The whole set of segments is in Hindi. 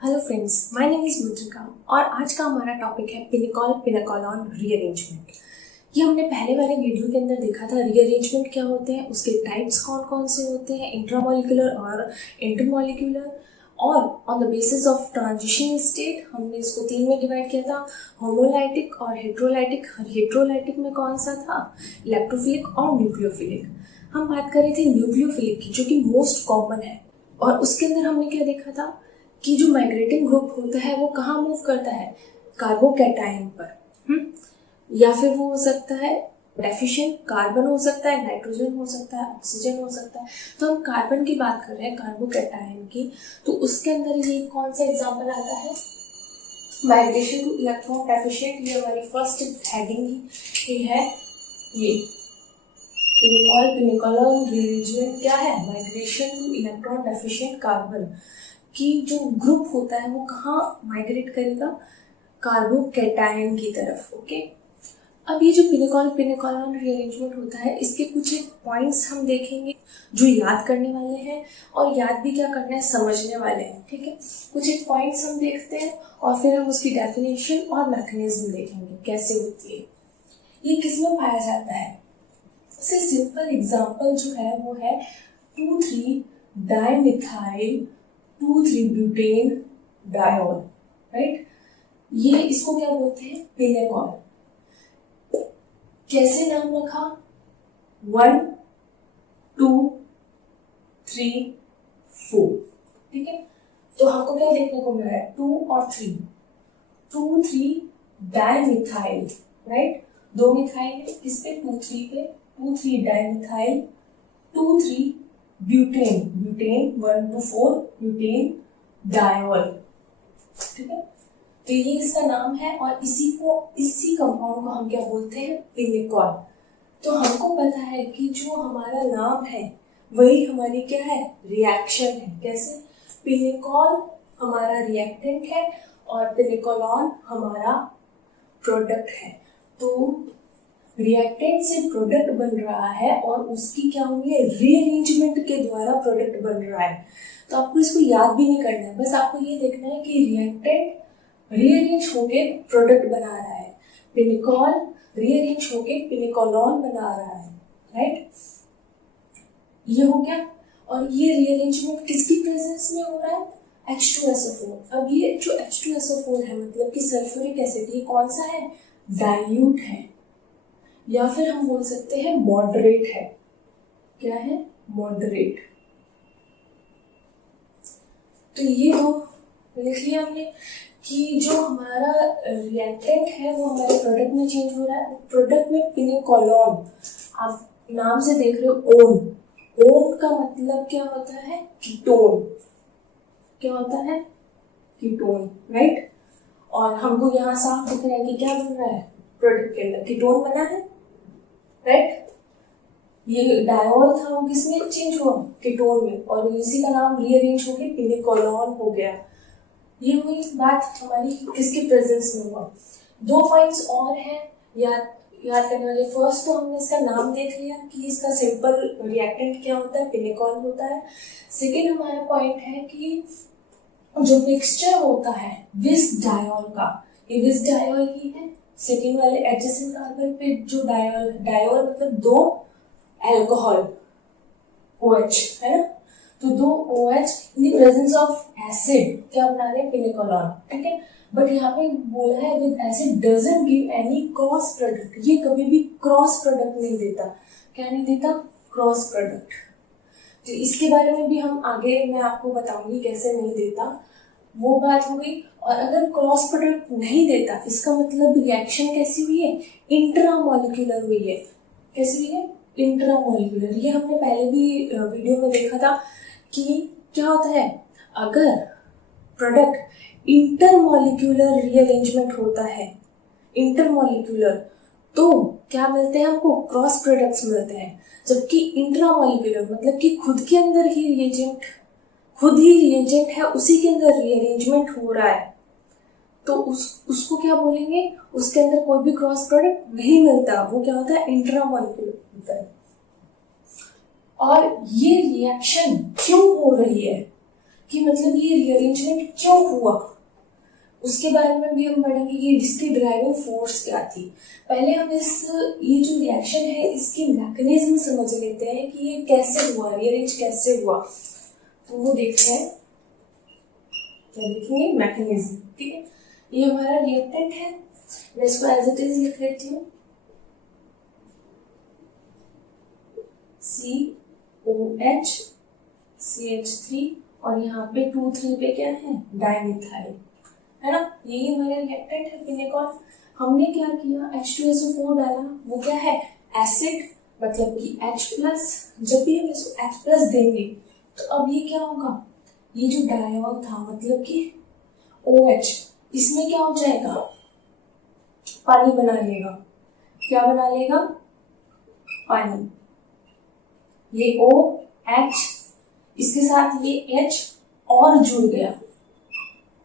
Hello friends, my name is Mudrika और आज का हमारा टॉपिक है पिनिकॉल पिनाकोलॉन रीअरेंजमेंट। ये हमने पहले वाले वीडियो के अंदर देखा था। रीअरेंजमेंट क्या होते हैं, उसके टाइप्स कौन कौन से होते हैं, इंट्रामॉलिक्यूलर और इंटरमॉलिक्यूलर, और on the basis of transition state हमने इसको 3 में डिवाइड किया था, होमोलाइटिक और हेट्रोलाइटिक। हेट्रोलाइटिक में कौन सा था, इलेक्ट्रोफिलिक और न्यूक्लियोफिलिक। हम बात कर रहे थे न्यूक्लियोफिलिक की, जो कि मोस्ट कॉमन है, और उसके अंदर हमने क्या देखा था कि जो माइग्रेटिंग ग्रुप होता है वो कहाँ मूव करता है, कार्बोकैटायन पर। या फिर वो हो सकता है डेफिशिएंट कार्बन, हो सकता है नाइट्रोजन, हो सकता है ऑक्सीजन, हो सकता है। तो हम कार्बन की बात कर रहे हैं, कार्बोकैटायन की, तो उसके अंदर ये कौन सा एग्जांपल आता है, माइग्रेशन टू इलेक्ट्रॉन डेफिशिएंट। ये हमारी फर्स्ट हेडिंग ही है। ये पिनिकॉल पिनिकोलॉन रीअरेंजमेंट क्या है, migration two electron deficient carbon की जो ग्रुप होता है वो कहाँ माइग्रेट करेगा, कार्बोकैटायन की तरफ। ओके, अब ये जो पिनिकॉल पिनिकोलॉन रीअरेंजमेंट होता है, इसके कुछ एक पॉइंट्स हम देखेंगे जो याद करने वाले हैं, और याद भी क्या करना है, समझने वाले हैं। ठीक है, कुछ एक पॉइंट्स हम देखते हैं और फिर हम उसकी डेफिनेशन और मैकेनिज्म देखेंगे कैसे होती है, ये किसमें पाया जाता है। सबसे सिंपल एग्जांपल जो है वो है 2,3 डाइमिथाइल 2,3 ब्यूटेन डायोल, राइट। ये इसको क्या बोलते हैं, पिनिकॉल। कैसे नाम रखा, 1 2 3 4। ठीक है, तो हमको क्या देखने को मिल रहा है, 2 और 3, 2,3 डाइमिथाइल, राइट। 2 मिथाइल है किस पे, 2,3 पे, 2,3 dimethyl 2,3 butane, butane 1 to 4 butane diol. ठीक है, तो ये इसका नाम है, और इसी कंपाउंड को हम क्या बोलते हैं, पिनिकॉल। तो हमको पता है कि जो हमारा नाम है वही हमारी क्या है, रिएक्शन है। कैसे, पिनिकॉल हमारा रिएक्टेंट है और पिनिकोलॉन हमारा प्रोडक्ट है। तो रिएक्टेंट से प्रोडक्ट बन रहा है और उसकी क्या हुई है, रीअरेंजमेंट के द्वारा प्रोडक्ट बन रहा है। तो आपको इसको याद भी नहीं करना है, बस आपको ये देखना है कि रिएक्टेंट रीअरेंज होके प्रोडक्ट बना रहा है, पिनिकॉल रीअरेंज होके पिनिकोलॉन बना रहा है, राइट। ये हो गया, और ये रीअरेंजमेंट किसकी प्रेजेंस में हो रहा है, H2SO4। अब ये जो H2SO4 है, मतलब कि सल्फ्यूरिक एसिड, ये कौन सा है, डाइल्यूट है, या फिर हम बोल सकते हैं मॉडरेट है। क्या है, मॉडरेट। तो ये दो लिख लिया हमने कि जो हमारा रिएक्टेंट है वो हमारे प्रोडक्ट में चेंज हो रहा है। प्रोडक्ट में पिनिकोलॉन, आप नाम से देख रहे हो, ओन। ओन का मतलब क्या होता है, कीटोन। क्या होता है, कीटोन, राइट। और हमको यहाँ साफ दिख रहा है कि क्या बन रहा है, प्रोडक्ट के अंदर कीटोन बना है, राइट। ये डायोल था वो किसमें चेंज हुआ, कीटोन में, और इसी का नाम रीअरेंज होकर पिनिकोलॉन हो गया। ये हुई बात हमारी किसके प्रेजेंस में हुआ। 2 पॉइंट्स और हैं याद करने वाले। फर्स्ट तो हमने इसका नाम देख लिया कि इसका सिंपल रिएक्टेंट क्या होता है, पिनिकॉल होता है। सेकेंड हमारा पॉइंट है कि जो मिक्सचर होता है विस डायोल का, ये विस डायोल ही है। सेकेंड वाले एडजेसेंट कार्बन पे जो डायोल, डायोल मतलब 2 अल्कोहल, OH है ना, तो 2 OH in the presence of acid क्या बना रहे हैं, पिनिकोलॉन। ठीक है, बट यहाँ पे बोला है with acid doesn't give any cross product. ये कभी भी क्रॉस प्रोडक्ट नहीं देता। क्या नहीं देता, क्रॉस प्रोडक्ट। तो इसके बारे में भी हम आगे मैं आपको बताऊंगी कैसे नहीं देता, वो बात हो गई। और अगर क्रॉस प्रोडक्ट नहीं देता, इसका मतलब रिएक्शन कैसी हुई है, इंट्रामॉलिक्यूलर हुई है। कैसी हुई है, इंट्रामॉलिक्यूलर। ये हमने पहले भी वीडियो में देखा था कि क्या होता है, अगर प्रोडक्ट इंटरमॉलिक्यूलर रीअरेंजमेंट होता है, इंटरमॉलिक्यूलर, तो क्या मिलते हैं हमको, क्रॉस प्रोडक्ट्स मिलते हैं। जबकि इंट्रामॉलिक्यूलर मतलब कि खुद के अंदर ही रिएजेंट, खुद ही रिएजेंट है, उसी के अंदर रीअरेंजमेंट हो रहा है, तो उसको क्या बोलेंगे, उसके अंदर कोई भी क्रॉस प्रोडक्ट नहीं मिलता, वो क्या होता है, इंट्रामॉलिक्यूलर होता है। और ये रिएक्शन क्यों हो रही है, कि मतलब ये रीअरेंजमेंट क्यों हुआ, उसके बारे में भी हम पढ़ेंगे कि इसकी ड्राइविंग फोर्स क्या थी। पहले हम ये जो रिएक्शन है इसकी मैकेनिज्म समझ लेते हैं कि ये कैसे हुआ, रीअरेंज कैसे हुआ। तो वो देखते हैं, क्या देखेंगे, मैकेनिज्म। ठीक है, ये हमारा रिएक्टेंट है, मैं इसको एज इट इज लिख लेती हूँ, COH CH3 और यहाँ पे 2,3 पे क्या है, डाइमिथाइल, है ना। यही हमारे रिएक्टेंट है पिनेकॉल। हमने क्या किया, H2SO4 डाला, वो क्या है, एसिड, मतलब कि H+। जब भी हम इसको H+ देंगे तो अब ये क्या होगा, ये जो डायोल था मतलब कि OH, इसमें क्या हो जाएगा, पानी बना लेगा। क्या बना लेगा, पानी। ये OH, इसके साथ ये H और जुड़ गया,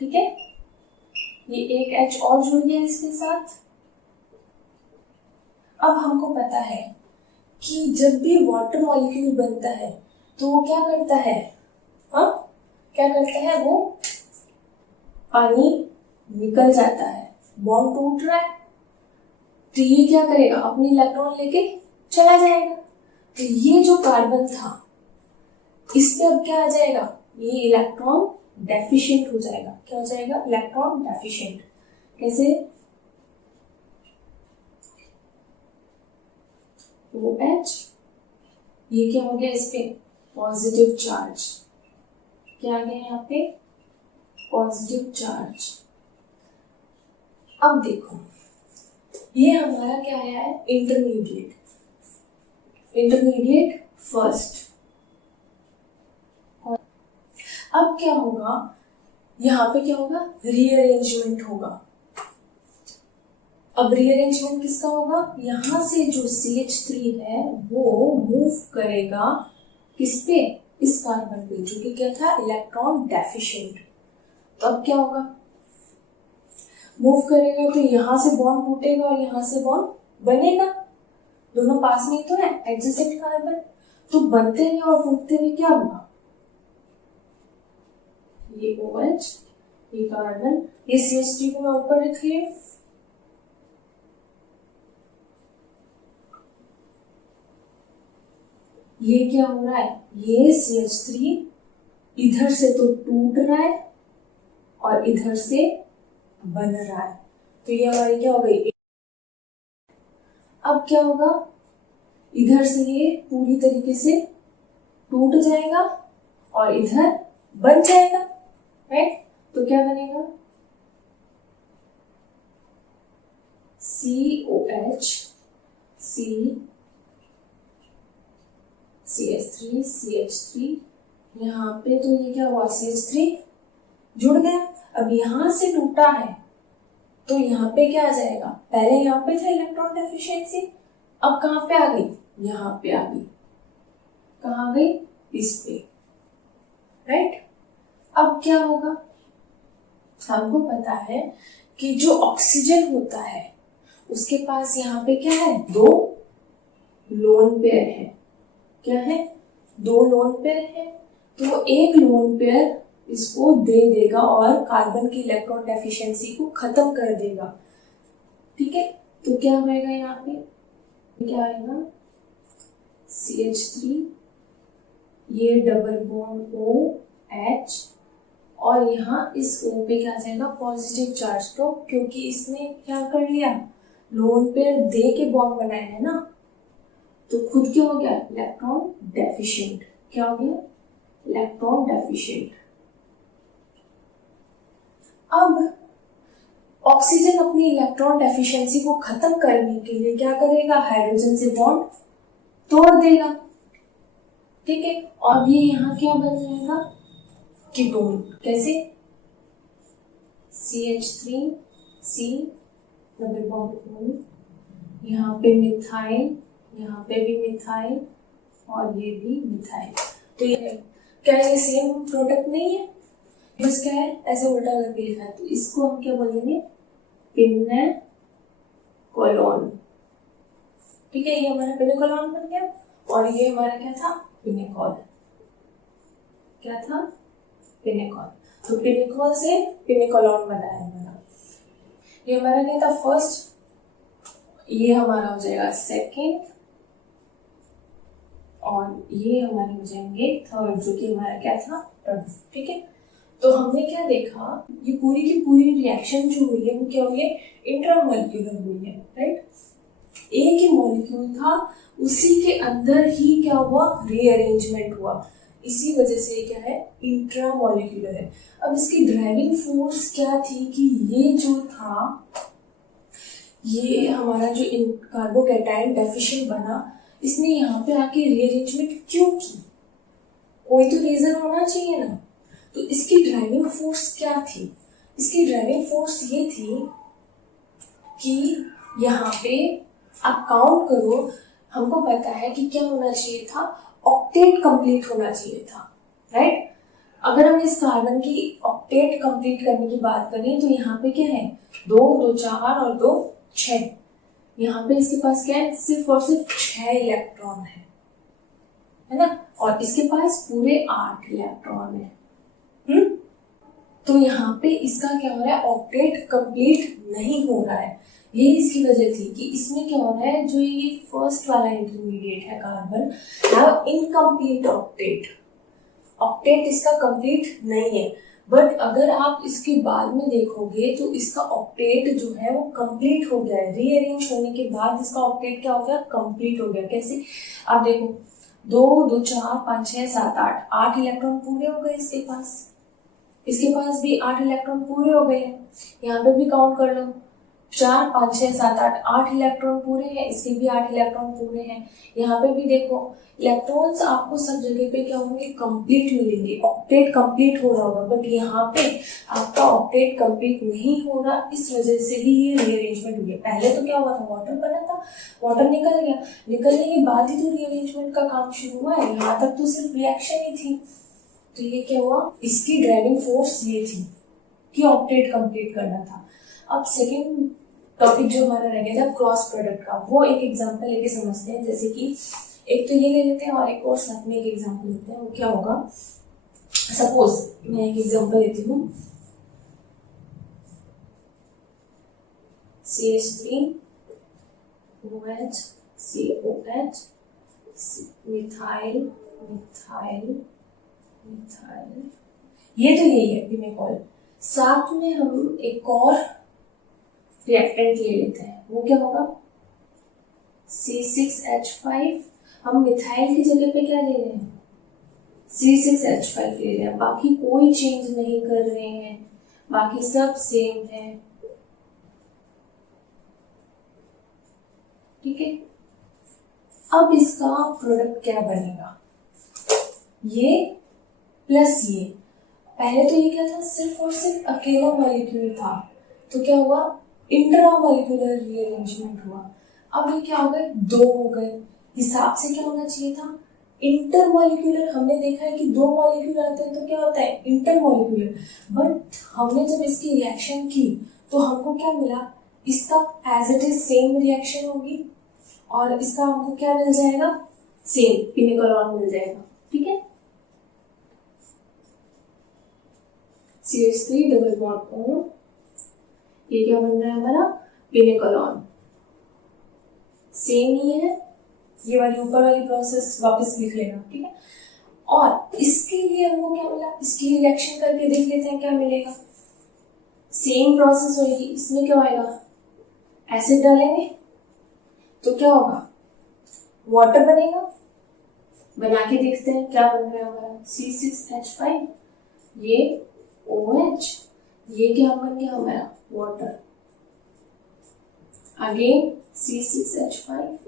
ठीक है, ये एक H और जुड़ गया इसके साथ। अब हमको पता है कि जब भी वाटर मॉलिक्यूल बनता है तो वो क्या करता है, हाँ क्या करता है, वो पानी निकल जाता है, बॉन्ड टूट रहा है, तो ये क्या करेगा, अपने इलेक्ट्रॉन लेके चला जाएगा। तो ये जो कार्बन था इस पे अब क्या आ जाएगा, ये इलेक्ट्रॉन डेफिशिएंट हो जाएगा। क्या हो जाएगा, इलेक्ट्रॉन डेफिशिएंट। कैसे, OH, ये क्या हो गया, इस पे पॉजिटिव चार्ज, क्या आ गया यहाँ पे, पॉजिटिव चार्ज। अब देखो ये हमारा क्या आया है, इंटरमीडिएट, इंटरमीडिएट फर्स्ट। अब क्या होगा, यहाँ पे क्या होगा, रीअरेंजमेंट होगा। अब रीअरेंजमेंट किसका होगा, यहाँ से जो CH3 है वो मूव करेगा किस पे, इस कार्बन पे, जो कि क्या था, इलेक्ट्रॉन डेफिशिएंट। तो अब क्या होगा, मूव करेगा तो यहाँ से बॉन्ड टूटेगा और यहाँ से बॉन्ड बनेगा, दोनों पास में तो है, एडजेसेंट कार्बन। तो बनते हुए और टूटते हुए क्या होगा, ये OH, ये कार्बन, ये CH3 को मैं ऊपर रख रही हूँ, ये क्या हो रहा है, ये CH3 इधर से तो टूट रहा है और इधर से बन रहा है, तो ये हमारी क्या हो गई। अब क्या होगा, इधर से ये पूरी तरीके से टूट जाएगा और इधर बन जाएगा, राइट। तो क्या बनेगा, COH CH3 CH3, यहाँ पे तो ये क्या हुआ, CH3 जुड़ गया। अब यहाँ से टूटा है तो यहाँ पे क्या आ जाएगा, पहले यहाँ पे था इलेक्ट्रॉन डेफिशिएंसी, अब कहाँ पे आ गई, यहाँ पे आ गई, कहाँ गई, इस पे, राइट। अब क्या होगा, हमको पता है कि जो ऑक्सीजन होता है उसके पास यहाँ पे क्या है, दो लोन पेयर है। क्या है, दो लोन पेयर है, तो एक लोन पेयर इसको दे देगा और कार्बन की इलेक्ट्रॉन डेफिशिएंसी को खत्म कर देगा, ठीक है। तो क्या होएगा, यहाँ पे क्या आएगा, CH3, ये डबल बॉन्ड OH और यहाँ इस O पे क्या आ जाएगा, पॉजिटिव चार्ज। तो क्योंकि इसने क्या कर लिया, लोन पेयर दे के बॉन्ड बनाया है ना, तो खुद क्या हो गया, इलेक्ट्रॉन डेफिशिएंट। क्या हो गया, इलेक्ट्रॉन डेफिशिएंट। अब ऑक्सीजन अपनी इलेक्ट्रॉन डेफिशिएंसी को खत्म करने के लिए क्या करेगा, हाइड्रोजन से बॉन्ड तोड़ देगा, ठीक है। और ये यहाँ क्या बन जाएगा, कीटोन। कैसे, CH3 C double bond O, यहाँ पे मिथाइल, यहाँ पे भी मिथाइल और ये भी मिथाइल। तो ये क्या, ये सेम प्रोडक्ट नहीं है, बस क्या है, ऐसे उल्टा करके लिखा है। तो इसको हम क्या बोलेंगे, पिनेकोलोन, ठीक है। ये हमारा पिनेकोलोन बन गया और ये हमारा क्या था, पिनेकॉल। क्या था, पिनेकॉल। तो पिनेकॉल से पिनेकोलॉन बना है हमारा। ये हमारा क्या था, फर्स्ट, ये हमारा हो जाएगा सेकेंड, और ये हमारे हो जाएंगे थर्ड, जो कि हमारा क्या था, प्रोडक्ट। ठीक है, तो हमने क्या देखा, ये पूरी की पूरी रिएक्शन जो हुई है वो क्या हुई है, इंट्रामोलिक्यूलर हुई है, राइट। एक ही मॉलिक्यूल था, उसी के अंदर ही क्या हुआ, रीअरेंजमेंट हुआ, इसी वजह से क्या है, इंट्रामोलिक्यूलर है। अब इसकी ड्राइविंग फोर्स क्या थी कि ये जो था, ये हमारा जो कार्बोकैटायन डेफिशिएंट बना, इसने यहाँ पे आके रीअरेंजमेंट क्यों की, कोई तो रीजन होना चाहिए ना। तो इसकी ड्राइविंग फोर्स क्या थी, इसकी ड्राइविंग फोर्स ये थी कि यहाँ पे आप काउंट करो, हमको पता है कि क्या होना चाहिए था, ऑक्टेट कंप्लीट होना चाहिए था, राइट। अगर हम इस कार्बन की ऑक्टेट कंप्लीट करने की बात करें तो यहाँ पे क्या है, 2 2 4 और 2 6, यहाँ पे इसके पास क्या है, सिर्फ और सिर्फ 6 इलेक्ट्रॉन है ना, और इसके पास पूरे 8 इलेक्ट्रॉन है। तो यहाँ पे इसका क्या हो रहा है, ऑक्टेट कंप्लीट नहीं हो रहा है। ये इसकी वजह थी कि इसमें क्या हो रहा है, जो ये फर्स्ट वाला इंटरमीडिएट है carbon, have incomplete octet, octet इसका कंप्लीट नहीं है। बट अगर आप इसके बाद में देखोगे तो इसका ऑक्टेट जो है वो कंप्लीट हो गया है, रीअरेंज होने के बाद इसका ऑक्टेट क्या हो गया, कंप्लीट हो गया। कैसे, आप देखो, 2 2 4 5 6 7 8 इलेक्ट्रॉन पूरे हो गए इसके पास भी 8 इलेक्ट्रॉन पूरे हो गए हैं। यहाँ पे भी काउंट कर लो, 4 5 6 7 8 8 इलेक्ट्रॉन पूरे हैं, इसके भी 8 इलेक्ट्रॉन पूरे हैं। यहाँ पे भी देखो, इलेक्ट्रॉन्स आपको सब जगह पे क्या होंगे, कंप्लीट मिलेंगे, ऑक्टेट कंप्लीट हो रहा होगा। बट यहाँ पे आपका ऑक्टेट कंप्लीट नहीं हो रहा, इस वजह से भी ये रीअरेंजमेंट हुई है। पहले तो क्या हुआ था, वाटर बना था, वाटर निकल गया, निकलने के बाद ही तो रीअरेंजमेंट का काम शुरू हुआ है। यहाँ तक तो सिर्फ रिएक्शन ही थी। तो ये क्या हुआ, इसकी ड्राइविंग फोर्स ये थी कि ऑक्टेट कंप्लीट करना था। अब सेकेंड टॉपिक जो हमारा रह गया था क्रॉस प्रोडक्ट का, वो एक एग्जांपल लेके समझते हैं। जैसे कि एक तो ये ले लेते हैं और एक और साथ में एक एग्जांपल लेते हैं। वो क्या होगा, सपोज मैं एक एग्जांपल लेती हूँ, CH3 OH COH methyl methyl methyl, ये तो यही है पिनेकॉल। साथ में हम एक और रिएक्टेंट ले लेते हैं, वो क्या होगा, C6H5। हम मिथाइल की जगह पे क्या ले रहे हैं, C6H5 ले रहे हैं, बाकी कोई चेंज नहीं कर रहे हैं, बाकी सब सेम है। ठीक है, अब इसका प्रोडक्ट क्या बनेगा, ये प्लस ये। पहले तो ये क्या था, सिर्फ और सिर्फ अकेला मॉलिक्यूल था, तो क्या हुआ, इंट्रामॉलिक्यूलर रीअरेंजमेंट हुआ। अब ये क्या हो गए, 2 हो गए। हिसाब से क्या होना चाहिए था, इंटरमॉलिक्यूलर। हमने देखा है कि 2 मॉलिक्यूल आते हैं तो क्या होता है, इंटरमॉलिक्यूलर। बट हमने जब इसकी रिएक्शन की तो हमको क्या मिला, इसका as it is same reaction होगी और इसका हमको क्या मिल जाएगा, सेम पिनेकोलॉन मिल जाएगा। ठीक है, CH3 डबल बॉन्ड O, ये क्या बन रहा है हमारा, पिनेकोलॉन। सेम ही है, ये वाली ऊपर वाली प्रोसेस वापस लिख लेना। ठीक है, और इसके लिए हमको क्या मिला, इसकी रिएक्शन करके देख लेते हैं क्या मिलेगा। सेम प्रोसेस होगी, इसमें क्या होगा, एसिड डालेंगे तो क्या होगा, वाटर बनेगा। बना के देखते हैं क्या बन रहा है हमारा, C6H5, ये OH, ये क्या बन गया हमारा, वाटर। अगेन C6H5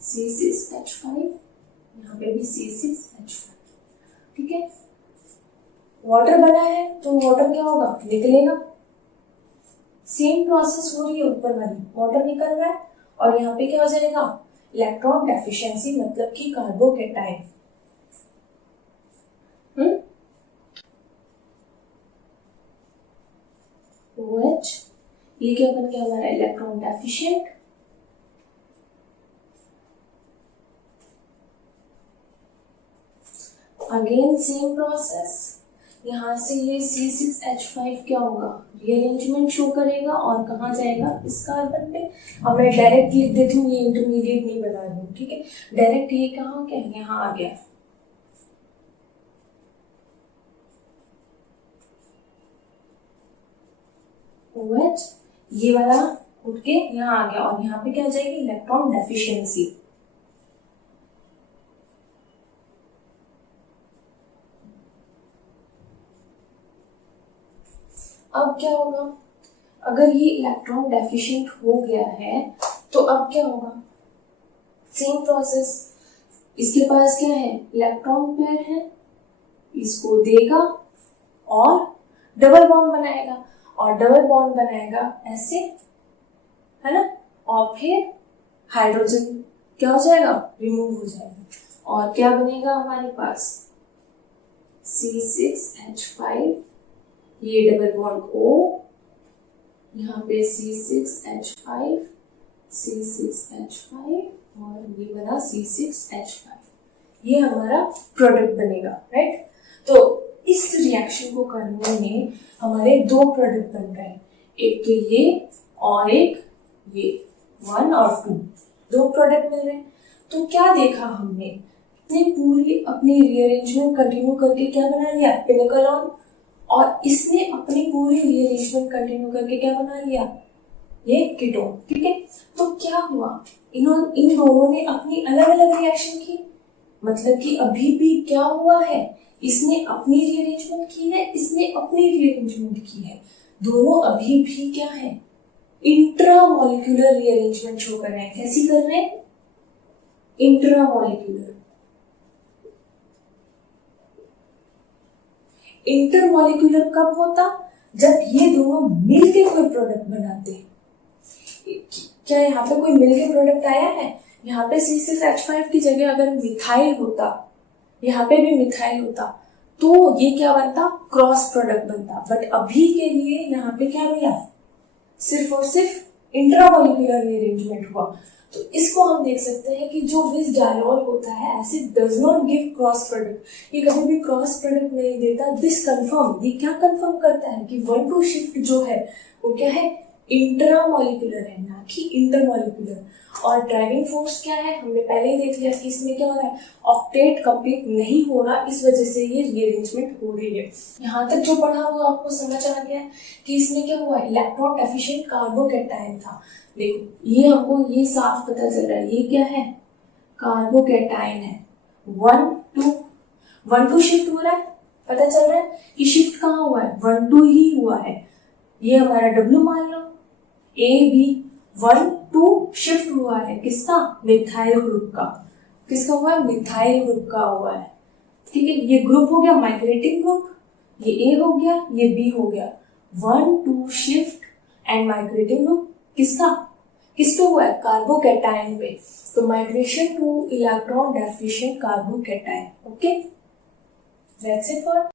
C6H5, यहाँ पे भी C6H5। ठीक है, वाटर बना है तो वाटर क्या होगा, निकलेगा। सेम प्रोसेस हो रही है ऊपर वाली, वाटर निकल रहा है और यहाँ पे क्या हो जाएगा, इलेक्ट्रॉन डेफिशिएंसी, मतलब कि कार्बोकैटायन। OH, ये क्या बन गया हमारा, electron deficient. Again same process, यहाँ से ये C6H5 क्या होगा, रीअरेंजमेंट शो करेगा और कहाँ जाएगा, इस कार्बन पे। अब मैं डायरेक्ट लिख देती हूँ, ये इंटरमीडिएट नहीं बना दूँ, ठीक है। डायरेक्ट ये कहाँ हो गया, यहाँ आ गया। OH ये वाला उठ के यहाँ आ गया और यहाँ पे क्या आ जाएगी, इलेक्ट्रॉन डेफिशिएंसी। अब क्या होगा, अगर ये इलेक्ट्रॉन डेफिशिएंट हो गया है तो अब क्या होगा, सेम प्रोसेस। इसके पास क्या है, इलेक्ट्रॉन पेयर है, इसको देगा और डबल बॉन्ड बनाएगा, और डबल बॉन्ड बनाएगा ऐसे, है ना, और फिर हाइड्रोजन क्या हो जाएगा, रिमूव हो जाएगा, और क्या बनेगा हमारे पास, C6H5, ये डबल बॉन्ड O, यहाँ पे C6H5, C6H5 और ये बना C6H5, ये हमारा प्रोडक्ट बनेगा, राइट। तो इस रिएक्शन को करने में हमारे दो प्रोडक्ट बन रहे हैं, एक तो ये और एक ये, 1 और 2, दो प्रोडक्ट मिल रहे हैं। तो क्या देखा हमने, पूरी अपनी रीअरेंजमेंट कंटिन्यू करके क्या बना लिया, पिनिकलॉन, और इसने अपनी पूरी रीअरेंजमेंट कंटिन्यू करके क्या बना लिया, ये कीटोन, ठीक है। तो क्या हुआ, इन दोनों ने अपनी अलग अलग रिएक्शन की, मतलब कि अभी भी क्या हुआ है, इसने अपनी रीअरेंजमेंट की है, इसने अपनी रीअरेंजमेंट की है, दोनों अभी भी क्या है, इंट्रामॉलिक्यूलर रीअरेंजमेंट शो कर रहे हैं। कैसी कर रहे हैं, इंट्रामॉलिक्यूलर। इंटरमॉलिक्यूलर कब होता, जब ये दोनों मिलके कोई प्रोडक्ट बनाते हैं। क्या यहाँ पे कोई मिलके प्रोडक्ट आया है, यहाँ पे C6H5 की जगह अगर मिथाइल होता, यहाँ पे भी मिथाइल होता, तो ये क्या बनता, क्रॉस प्रोडक्ट बनता। बट अभी के लिए यहाँ पे क्या मिला, सिर्फ और सिर्फ इंट्रामॉलिक्यूलर रीअरेंजमेंट हुआ। तो इसको हम देख सकते हैं कि जो विस डायनोल होता है, acid does not give cross product, ये कभी भी क्रॉस प्रोडक्ट नहीं देता। दिस कंफर्म, ये क्या कंफर्म करता है कि 1,2 शिफ्ट जो है वो क्या है, इंट्रामॉलिक्यूलर है, ना कि इंटरमॉलिक्यूलर। और ड्राइविंग फोर्स क्या है, हमने पहले ही देख लिया कि इसमें क्या हो रहा है, ऑक्टेट कंप्लीट नहीं हो रहा, इस वजह से ये रीअरेंजमेंट हो रही है। यहाँ तक जो पढ़ा वो आपको समझ आ गया है कि इसमें क्या हुआ, इलेक्ट्रॉन डेफिशिएंट कार्बोकैटायन था। देखो ये हमको ये साफ पता चल रहा है, ये क्या है, कार्बोकैटायन है। 1,2 शिफ्ट हो रहा है, पता चल रहा है कि शिफ्ट कहाँ हुआ है, 1,2 ही हुआ है। ये हमारा W मान लो, AB 1,2 शिफ्ट हुआ है, किसका, मिथाइल ग्रुप का। किसका हुआ है, मिथाइल ग्रुप का हुआ है, ठीक है। ये ग्रुप हो गया माइग्रेटिंग ग्रुप, ये A हो गया, ये B हो गया। 1,2 शिफ्ट एंड माइग्रेटिंग ग्रुप किसका, किस पे हुआ है, कार्बोकैटायन पे। तो migration two electron deficient carbocation. Okay, that's it for